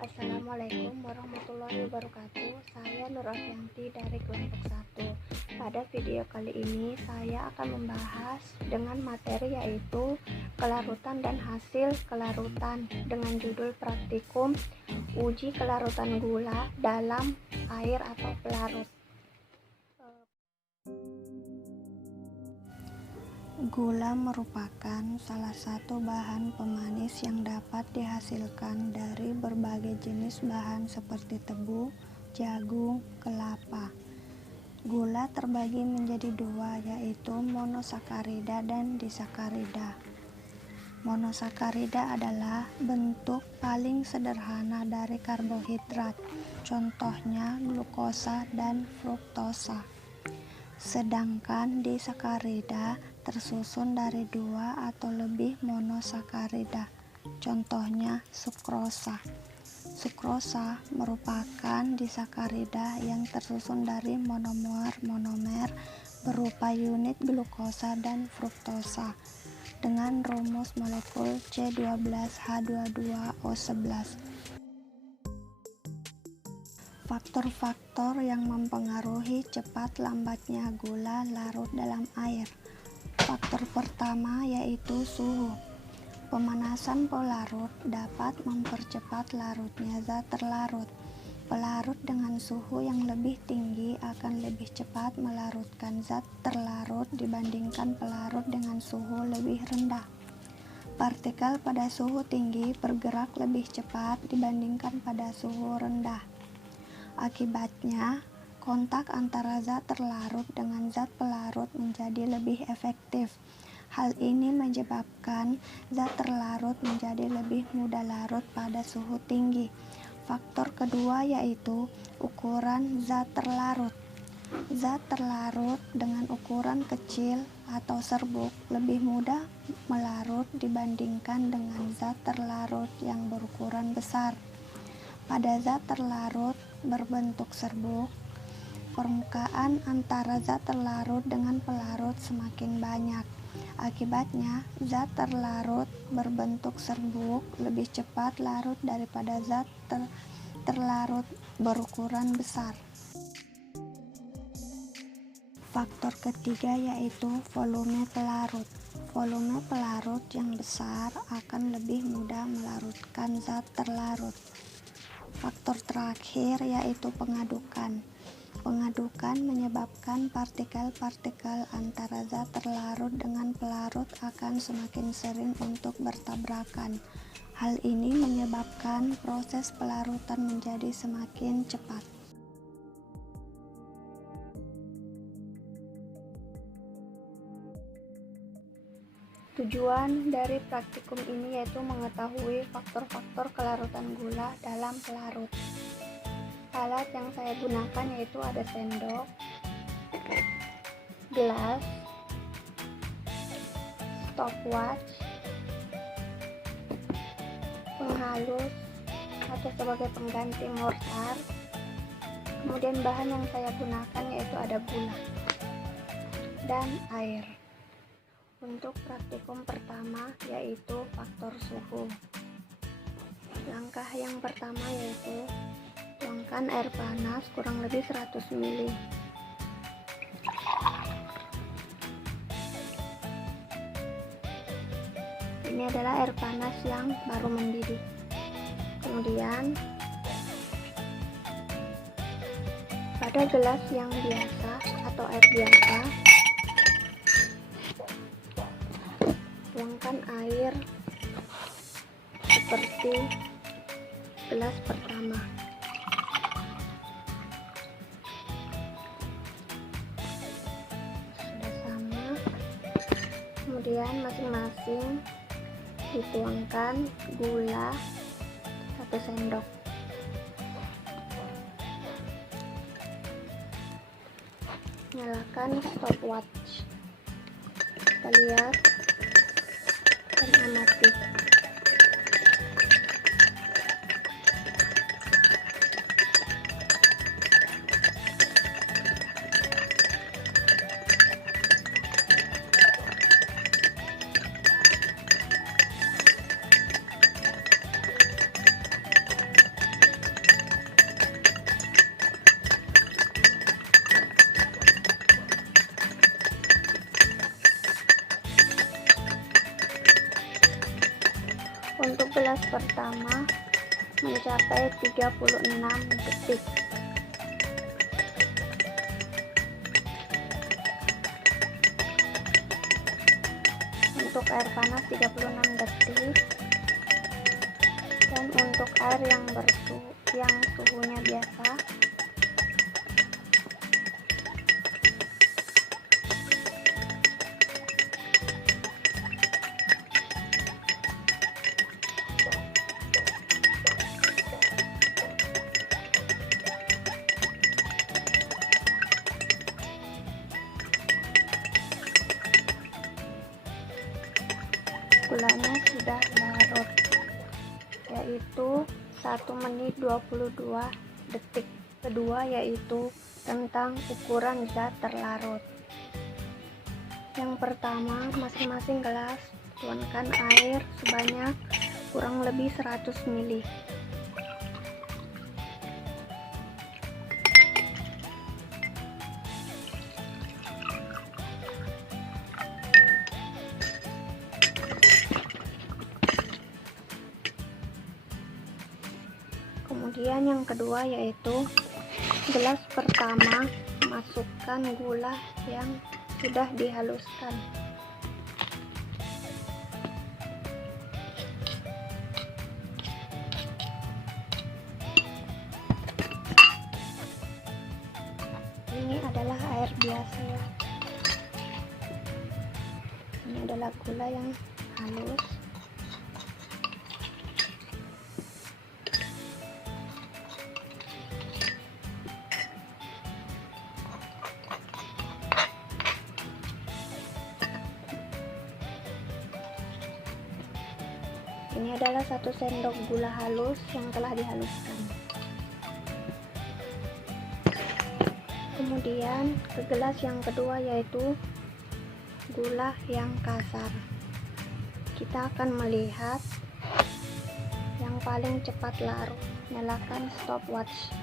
Assalamualaikum warahmatullahi wabarakatuh. Saya Nur Afianti dari kelompok 1. Pada video kali ini saya akan membahas dengan materi yaitu kelarutan dan hasil kelarutan dengan judul praktikum uji kelarutan gula dalam air atau pelarut. Gula merupakan salah satu bahan pemanis yang dapat dihasilkan dari berbagai jenis bahan seperti tebu, jagung, kelapa. Gula terbagi menjadi dua, yaitu monosakarida dan disakarida. Monosakarida adalah bentuk paling sederhana dari karbohidrat, contohnya glukosa dan fruktosa. Sedangkan disakarida tersusun dari dua atau lebih monosakarida, contohnya sukrosa. Sukrosa merupakan disakarida yang tersusun dari monomer berupa unit glukosa dan fruktosa dengan rumus molekul C12H22O11. Faktor-faktor yang mempengaruhi cepat lambatnya gula larut dalam air. Faktor pertama yaitu suhu. Pemanasan pelarut dapat mempercepat larutnya zat terlarut. Pelarut dengan suhu yang lebih tinggi akan lebih cepat melarutkan zat terlarut dibandingkan pelarut dengan suhu lebih rendah. Partikel pada suhu tinggi bergerak lebih cepat dibandingkan pada suhu rendah. Akibatnya, kontak antara zat terlarut dengan zat pelarut menjadi lebih efektif. Hal ini menyebabkan zat terlarut menjadi lebih mudah larut pada suhu tinggi. Faktor kedua yaitu ukuran zat terlarut. Zat terlarut dengan ukuran kecil atau serbuk lebih mudah melarut dibandingkan dengan zat terlarut yang berukuran besar. Pada zat terlarut berbentuk serbuk, permukaan antara zat terlarut dengan pelarut semakin banyak. Akibatnya, zat terlarut berbentuk serbuk lebih cepat larut daripada zat terlarut berukuran besar. Faktor ketiga yaitu volume pelarut. Volume pelarut yang besar akan lebih mudah melarutkan zat terlarut. Faktor terakhir yaitu pengadukan. Pengadukan menyebabkan partikel-partikel antara zat terlarut dengan pelarut akan semakin sering untuk bertabrakan. Hal ini menyebabkan proses pelarutan menjadi semakin cepat. Tujuan dari praktikum ini yaitu mengetahui faktor-faktor kelarutan gula dalam pelarut. Alat yang saya gunakan yaitu ada sendok, gelas, stopwatch, penghalus atau sebagai pengganti mortar. Kemudian bahan yang saya gunakan yaitu ada gula dan air. Untuk praktikum pertama yaitu faktor suhu. Langkah yang pertama yaitu tuangkan air panas kurang lebih 100 ml. Ini adalah air panas yang baru mendidih. Kemudian pada gelas yang biasa atau air biasa, tuangkan air seperti gelas pertama. Sudah sama. Kemudian masing-masing dituangkan gula 1 sendok. Nyalakan stopwatch. Kita lihat dan amati. gelas pertama mencapai 36 detik. Untuk air panas 36 detik, dan untuk air yang suhunya biasa gulanya sudah larut, yaitu 1 menit 22 detik. Kedua yaitu tentang ukuran zat terlarut. Yang pertama, masing-masing gelas tuangkan air sebanyak kurang lebih 100 ml. Kemudian yang kedua yaitu gelas pertama, masukkan gula yang sudah dihaluskan. Ini adalah air biasa ya. Ini adalah gula yang halus. Ini adalah 1 sendok gula halus yang telah dihaluskan. Kemudian ke gelas yang kedua yaitu gula yang kasar. Kita akan melihat yang paling cepat larut. Nyalakan stopwatch.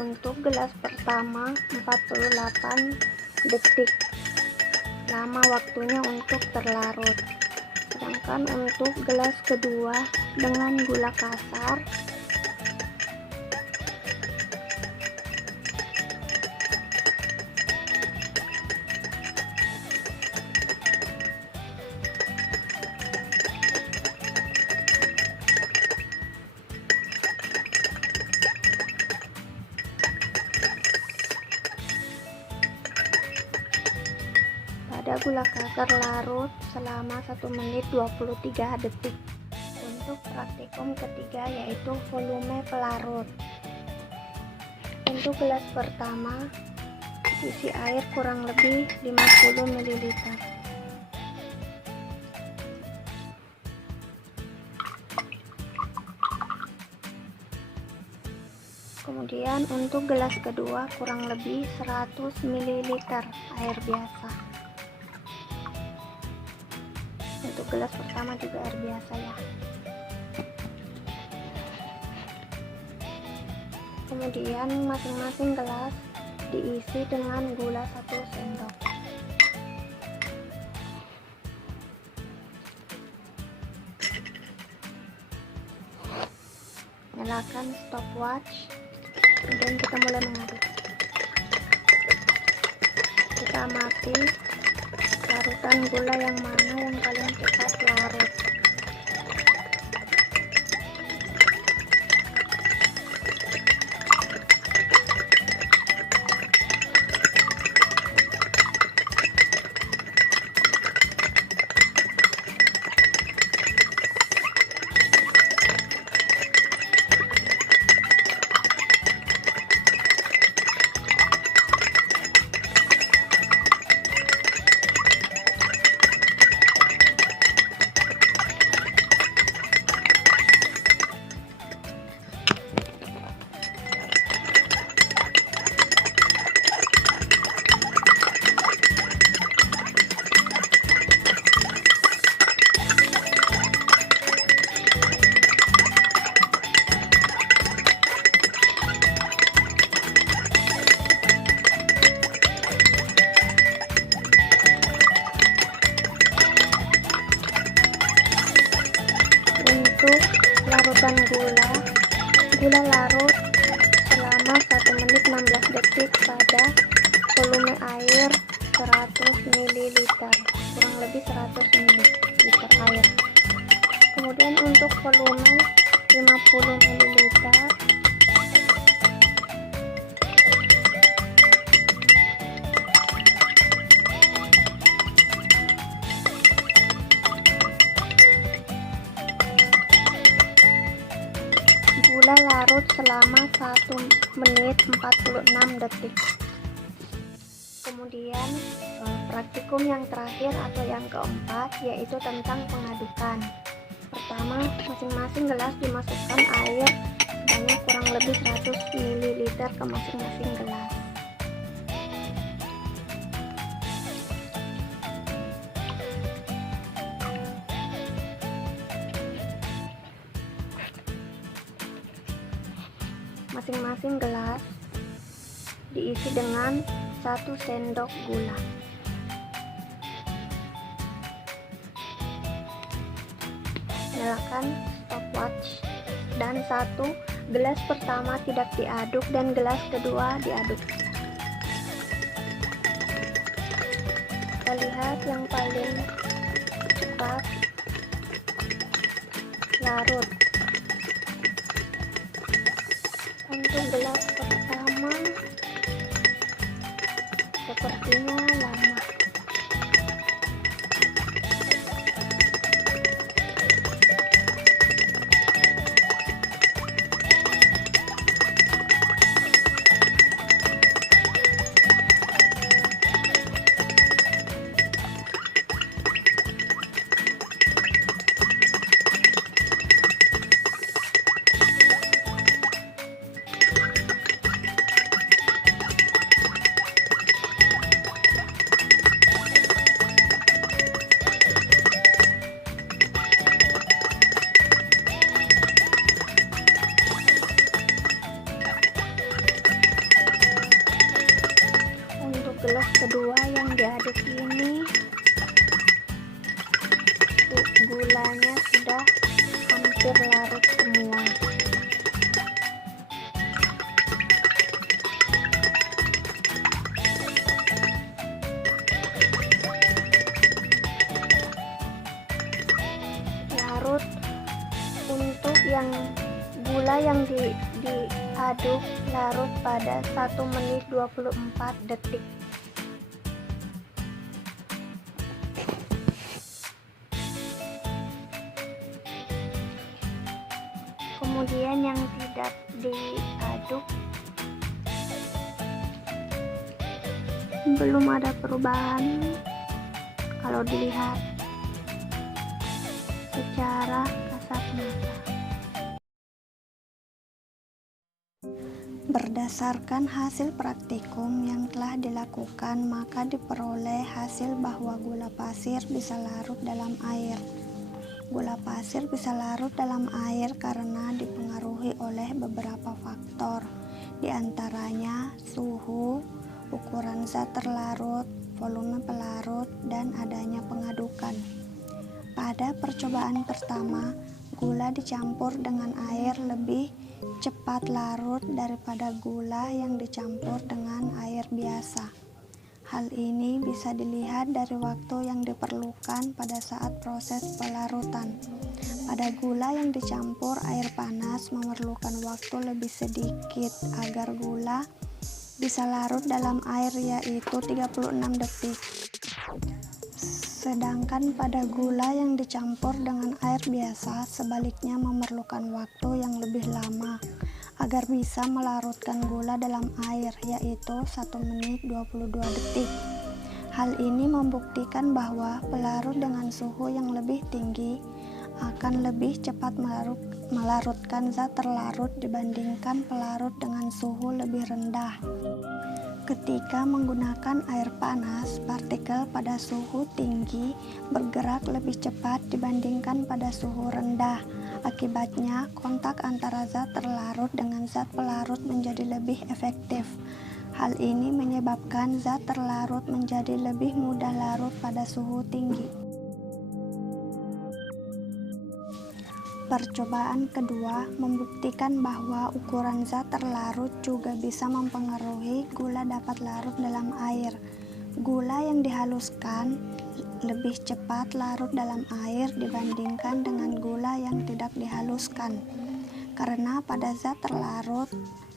Untuk gelas pertama 48 detik, lama waktunya untuk terlarut. Sedangkan untuk gelas kedua dengan gula kasar pada gula kasar larut selama 1 menit 23 detik. Untuk praktikum ketiga yaitu volume pelarut. Untuk gelas pertama isi air kurang lebih 50 ml. Kemudian untuk gelas kedua kurang lebih 100 ml air biasa. Untuk gelas pertama juga air biasa ya. Kemudian masing-masing gelas diisi dengan gula 1 sendok. Nyalakan stopwatch, kemudian kita mulai mengaduk. Kita amati larutan gula yang mana yang paling cepat larut. dan gula. Gula larut selama 1 menit 16 detik pada volume air 100 ml, kurang lebih 100 ml air. Kemudian untuk volume 50 ml, gula larut selama 1 menit 46 detik. Kemudian praktikum yang terakhir atau yang keempat yaitu tentang pengadukan. Pertama, masing-masing gelas dimasukkan air sebanyak kurang lebih 100 ml ke masing-masing gelas. Masing-masing gelas diisi dengan 1 sendok gula. Nyalakan stopwatch, dan 1 gelas pertama tidak diaduk dan gelas kedua diaduk. Kita lihat yang paling cepat larut. Untuk gelas pertama sepertinya lama. Gelas kedua yang diaduk ini gulanya sudah hampir larut semua. Larut untuk yang gula yang diaduk larut pada 1 menit 24 detik. Kemudian yang tidak diaduk belum ada perubahan kalau dilihat secara kasat mata. Berdasarkan hasil praktikum yang telah dilakukan, maka diperoleh hasil bahwa gula pasir bisa larut dalam air. Gula pasir bisa larut dalam air karena dipengaruhi oleh beberapa faktor, di antaranya suhu, ukuran zat terlarut, volume pelarut, dan adanya pengadukan. Pada percobaan pertama, gula dicampur dengan air lebih cepat larut daripada gula yang dicampur dengan air biasa. Hal ini bisa dilihat dari waktu yang diperlukan pada saat proses pelarutan. Pada gula yang dicampur air panas memerlukan waktu lebih sedikit agar gula bisa larut dalam air, yaitu 36 detik. Sedangkan pada gula yang dicampur dengan air biasa sebaliknya memerlukan waktu yang lebih lama agar bisa melarutkan gula dalam air, yaitu 1 menit 22 detik. Hal ini membuktikan bahwa pelarut dengan suhu yang lebih tinggi akan lebih cepat melarutkan zat terlarut dibandingkan pelarut dengan suhu lebih rendah. Ketika menggunakan air panas, partikel pada suhu tinggi bergerak lebih cepat dibandingkan pada suhu rendah. Akibatnya, kontak antara zat terlarut dengan zat pelarut menjadi lebih efektif. Hal ini menyebabkan zat terlarut menjadi lebih mudah larut pada suhu tinggi. Percobaan kedua membuktikan bahwa ukuran zat terlarut juga bisa mempengaruhi gula dapat larut dalam air. Gula yang dihaluskan lebih cepat larut dalam air dibandingkan dengan gula yang tidak dihaluskan. Karena pada zat terlarut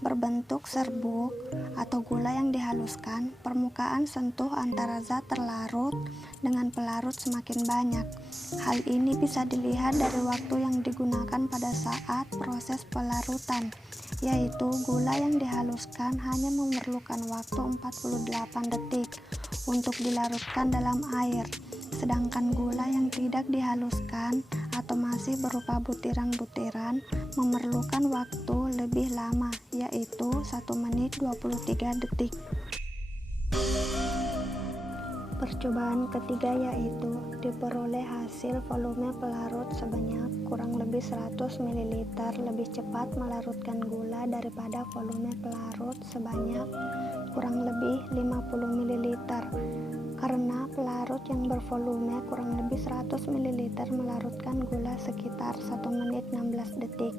berbentuk serbuk atau gula yang dihaluskan, permukaan sentuh antara zat terlarut dengan pelarut semakin banyak. Hal ini bisa dilihat dari waktu yang digunakan pada saat proses pelarutan, yaitu gula yang dihaluskan hanya memerlukan waktu 48 detik untuk dilarutkan dalam air, sedangkan gula yang tidak dihaluskan atau masih berupa butiran-butiran memerlukan waktu lebih lama, yaitu 1 menit 23 detik. Percobaan ketiga yaitu diperoleh hasil volume pelarut sebanyak kurang lebih 100 ml lebih cepat melarutkan gula daripada volume pelarut sebanyak kurang lebih 50 ml. Karena pelarut yang bervolume kurang lebih 100 ml melarutkan gula sekitar 1 menit 16 detik.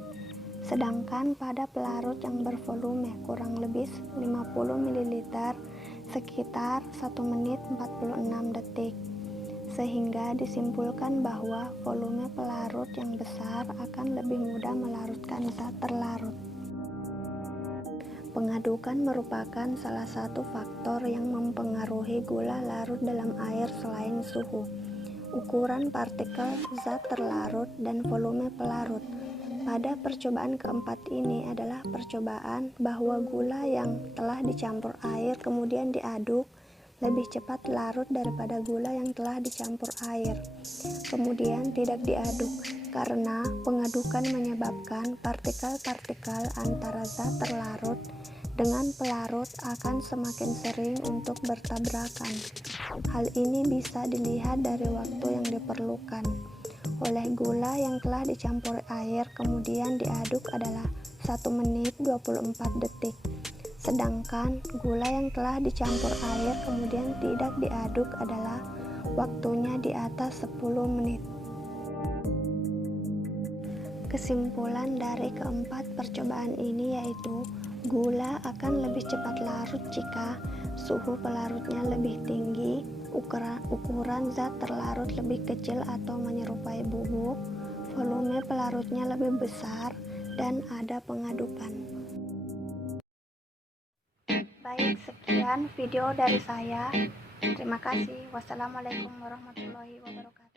Sedangkan pada pelarut yang bervolume kurang lebih 50 ml sekitar 1 menit 46 detik. Sehingga disimpulkan bahwa volume pelarut yang besar akan lebih mudah melarutkan zat terlarut. Pengadukan merupakan salah satu faktor yang mempengaruhi gula larut dalam air selain suhu, ukuran partikel zat terlarut, dan volume pelarut. Pada percobaan keempat ini adalah percobaan bahwa gula yang telah dicampur air kemudian diaduk lebih cepat larut daripada gula yang telah dicampur air kemudian tidak diaduk, karena pengadukan menyebabkan partikel-partikel antara zat terlarut dengan pelarut akan semakin sering untuk bertabrakan. Hal ini bisa dilihat dari waktu yang diperlukan oleh gula yang telah dicampur air kemudian diaduk adalah 1 menit 24 detik. Sedangkan gula yang telah dicampur air kemudian tidak diaduk adalah waktunya di atas 10 menit. Kesimpulan dari keempat percobaan ini yaitu gula akan lebih cepat larut jika suhu pelarutnya lebih tinggi, ukuran zat terlarut lebih kecil atau menyerupai bubuk, volume pelarutnya lebih besar, dan ada pengadukan. Baik, sekian video dari saya. Terima kasih. Wassalamualaikum warahmatullahi wabarakatuh.